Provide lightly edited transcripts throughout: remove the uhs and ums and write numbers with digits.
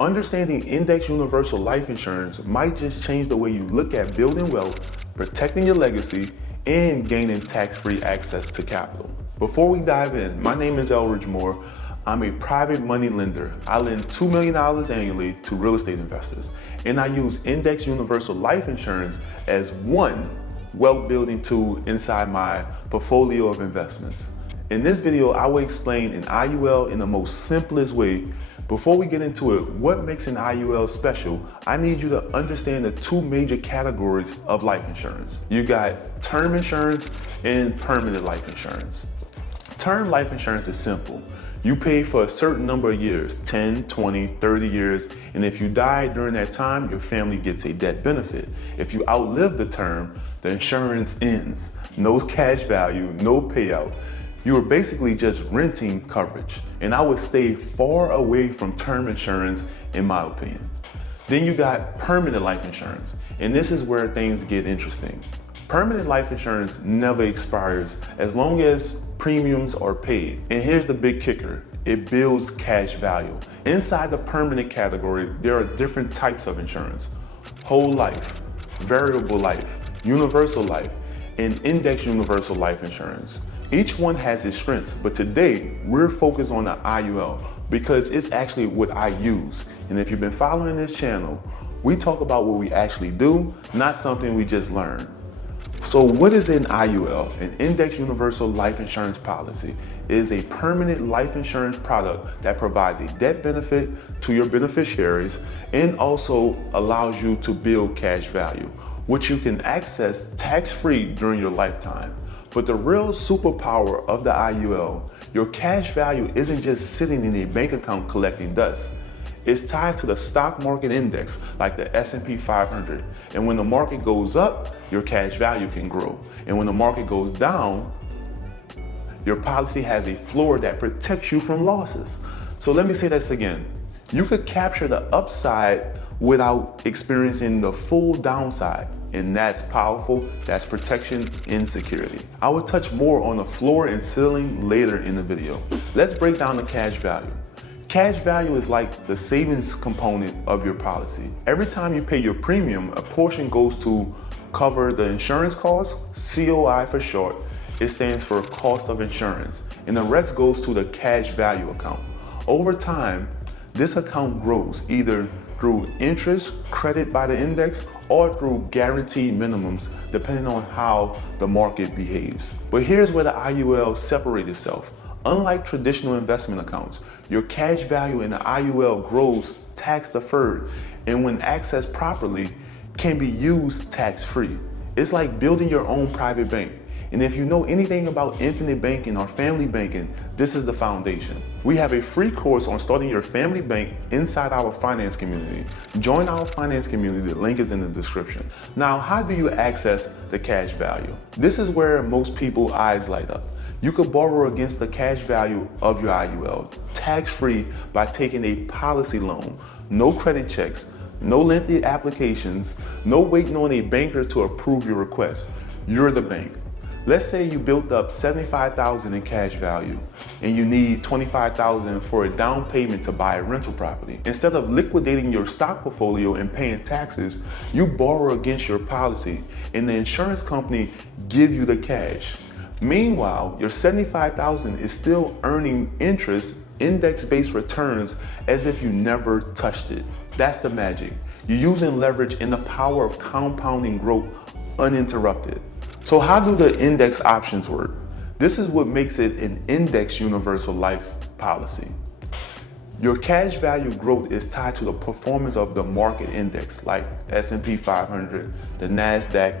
Understanding index universal life insurance might just change the way you look at building wealth, protecting your legacy, and gaining tax-free access to capital. Before we dive in, my name is Elridge Moore. I'm a private money lender. I lend $2 million annually to real estate investors, and I use index universal life insurance as one wealth building tool inside my portfolio of investments. In this video, I will explain an IUL in the most simplest way. Before we get into it, what makes an IUL special? I need you to understand the two major categories of life insurance. You got term insurance and permanent life insurance. Term life insurance is simple. You pay for a certain number of years, 10, 20, 30 years, and if you die during that time, your family gets a death benefit. If you outlive the term, the insurance ends. No cash value, no payout. You are basically just renting coverage, and I would stay far away from term insurance in my opinion. Then you got permanent life insurance, and this is where things get interesting. Permanent life insurance never expires as long as premiums are paid. And here's the big kicker, it builds cash value. Inside the permanent category, there are different types of insurance: whole life, variable life, universal life, and index universal life insurance. Each one has its strengths, but today we're focused on the IUL because it's actually what I use. And if you've been following this channel, we talk about what we actually do, not something we just learn. So what is an IUL? An index universal life insurance policy is a permanent life insurance product that provides a death benefit to your beneficiaries and also allows you to build cash value, which you can access tax-free during your lifetime. But the real superpower of the IUL, your cash value isn't just sitting in a bank account collecting dust. It's tied to the stock market index like the S&P 500. And when the market goes up, your cash value can grow. And when the market goes down, your policy has a floor that protects you from losses. So let me say this again. You could capture the upside without experiencing the full downside. And that's powerful, that's protection and security. I will touch more on the floor and ceiling later in the video. Let's break down the cash value. Cash value is like the savings component of your policy. Every time you pay your premium, a portion goes to cover the insurance costs, COI for short. It stands for cost of insurance, and the rest goes to the cash value account. Over time, this account grows either through interest, credit by the index, or through guaranteed minimums, depending on how the market behaves. But here's where the IUL separates itself. Unlike traditional investment accounts, your cash value in the IUL grows tax deferred, and when accessed properly, can be used tax-free. It's like building your own private bank. And if you know anything about infinite banking or family banking, this is the foundation. We have a free course on starting your family bank inside our finance community. Join our finance community, the link is in the description. Now, how do you access the cash value? This is where most people's eyes light up. You could borrow against the cash value of your IUL, tax-free by taking a policy loan. No credit checks, no lengthy applications, no waiting on a banker to approve your request. You're the bank. Let's say you built up $75,000 in cash value and you need $25,000 for a down payment to buy a rental property. Instead of liquidating your stock portfolio and paying taxes, you borrow against your policy and the insurance company give you the cash. Meanwhile, your $75,000 is still earning interest, index-based returns as if you never touched it. That's the magic. You're using leverage and the power of compounding growth uninterrupted. So how do the index options work? This is what makes it an index universal life policy. Your cash value growth is tied to the performance of the market index like S&P 500, the NASDAQ,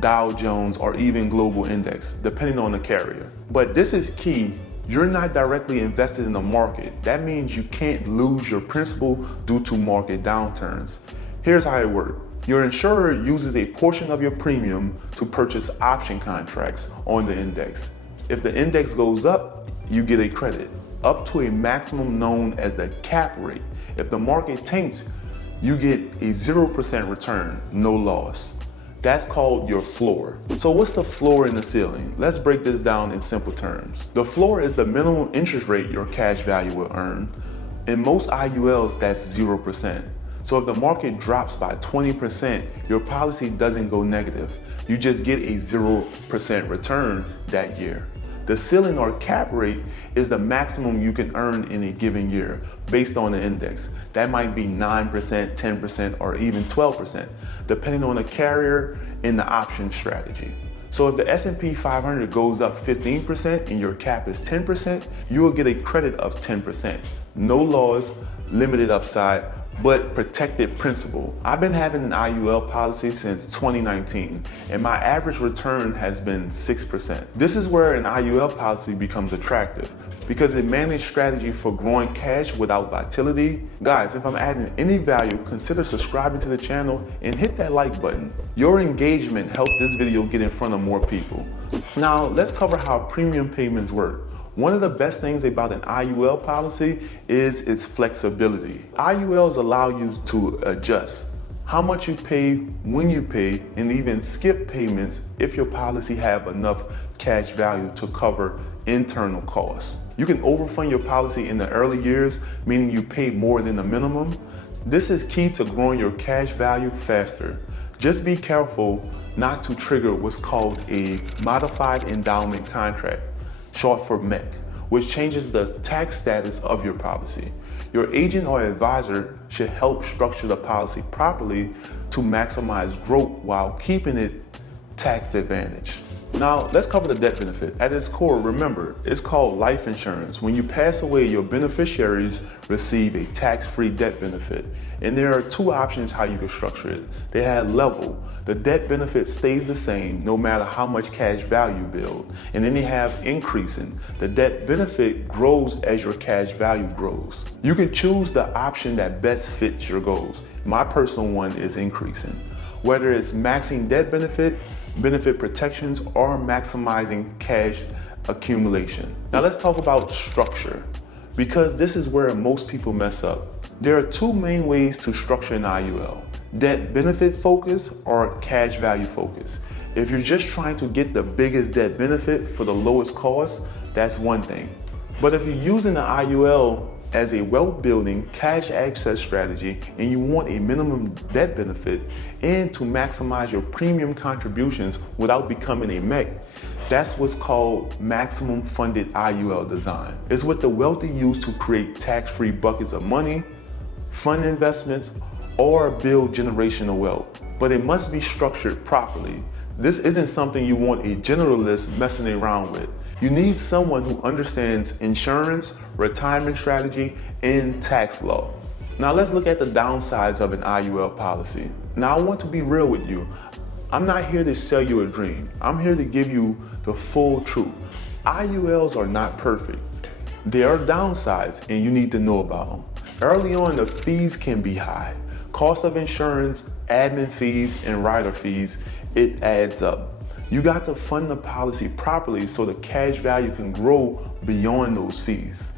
Dow Jones, or even global index, depending on the carrier. But this is key. You're not directly invested in the market. That means you can't lose your principal due to market downturns. Here's how it works. Your insurer uses a portion of your premium to purchase option contracts on the index. If the index goes up, you get a credit, up to a maximum known as the cap rate. If the market tanks, you get a 0% return, no loss. That's called your floor. So what's the floor and the ceiling? Let's break this down in simple terms. The floor is the minimum interest rate your cash value will earn. In most IULs, that's 0%. So if the market drops by 20%, your policy doesn't go negative. You just get a 0% return that year. The ceiling or cap rate is the maximum you can earn in a given year based on the index. That might be 9%, 10%, or even 12%, depending on the carrier and the option strategy. So if the S&P 500 goes up 15% and your cap is 10%, you will get a credit of 10%. No laws, limited upside, but protected principal. I've been having an IUL policy since 2019, and my average return has been 6%. This is where an IUL policy becomes attractive, because it manages strategy for growing cash without volatility. Guys, if I'm adding any value, consider subscribing to the channel and hit that like button. Your engagement helps this video get in front of more people. Now, let's cover how premium payments work. One of the best things about an IUL policy is its flexibility. IULs allow you to adjust how much you pay, when you pay, and even skip payments if your policy have enough cash value to cover internal costs. You can overfund your policy in the early years, meaning you pay more than the minimum. This is key to growing your cash value faster. Just be careful not to trigger what's called a modified endowment contract, short for MEC, which changes the tax status of your policy. Your agent or advisor should help structure the policy properly to maximize growth while keeping it tax advantage. Now, let's cover the death benefit. At its core, remember, it's called life insurance. When you pass away, your beneficiaries receive a tax-free death benefit. And there are two options how you can structure it. They have level. The death benefit stays the same no matter how much cash value build. And then they have increasing. The death benefit grows as your cash value grows. You can choose the option that best fits your goals. My personal one is increasing. Whether it's maxing death benefit protections, or maximizing cash accumulation. Now let's talk about structure, because this is where most people mess up. There are two main ways to structure an IUL: debt benefit focus or cash value focus. If you're just trying to get the biggest debt benefit for the lowest cost, that's one thing. But if you're using the IUL as a wealth building cash access strategy and you want a minimum debt benefit and to maximize your premium contributions without becoming a MEC, that's what's called maximum funded IUL design. It's what the wealthy use to create tax-free buckets of money, fund investments, or build generational wealth. But it must be structured properly. This isn't something you want a generalist messing around with. You need someone who understands insurance, retirement strategy, and tax law. Now let's look at the downsides of an IUL policy. Now I want to be real with you. I'm not here to sell you a dream. I'm here to give you the full truth. IULs are not perfect. There are downsides and you need to know about them. Early on, the fees can be high. Cost of insurance, admin fees, and rider fees, it adds up. You got to fund the policy properly so the cash value can grow beyond those fees.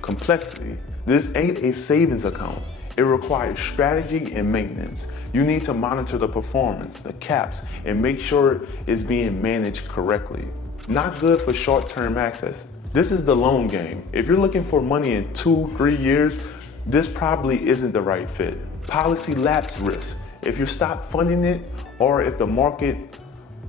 Complexity. This ain't a savings account. It requires strategy and maintenance. You need to monitor the performance, the caps, and make sure it's being managed correctly. Not good for short-term access. This is the long game. If you're looking for money in 2-3 years, this probably isn't the right fit. Policy lapse risk. If you stop funding it, or if the market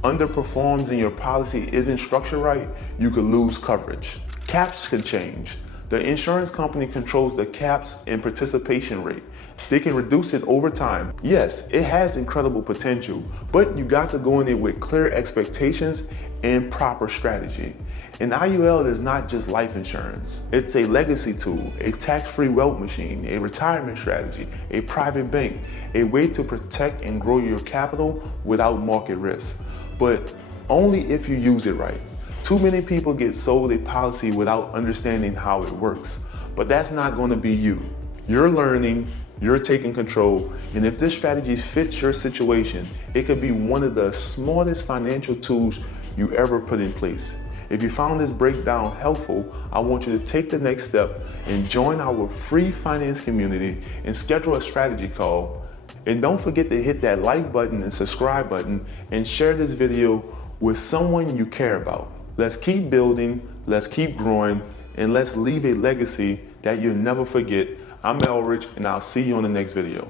underperforms and your policy isn't structured right, you could lose coverage. Caps could change. The insurance company controls the caps and participation rate. They can reduce it over time. Yes, it has incredible potential, but you got to go in it with clear expectations and proper strategy. An IUL is not just life insurance. It's a legacy tool, a tax-free wealth machine, a retirement strategy, a private bank, a way to protect and grow your capital without market risk. But only if you use it right. Too many people get sold a policy without understanding how it works, but that's not going to be you. You're learning, you're taking control, and if this strategy fits your situation, it could be one of the smartest financial tools you ever put in place. If you found this breakdown helpful, I want you to take the next step and join our free finance community and schedule a strategy call. And don't forget to hit that like button and subscribe button and share this video with someone you care about. Let's keep building, let's keep growing, and let's leave a legacy that you'll never forget I'm Elridge, and I'll see you on the next video.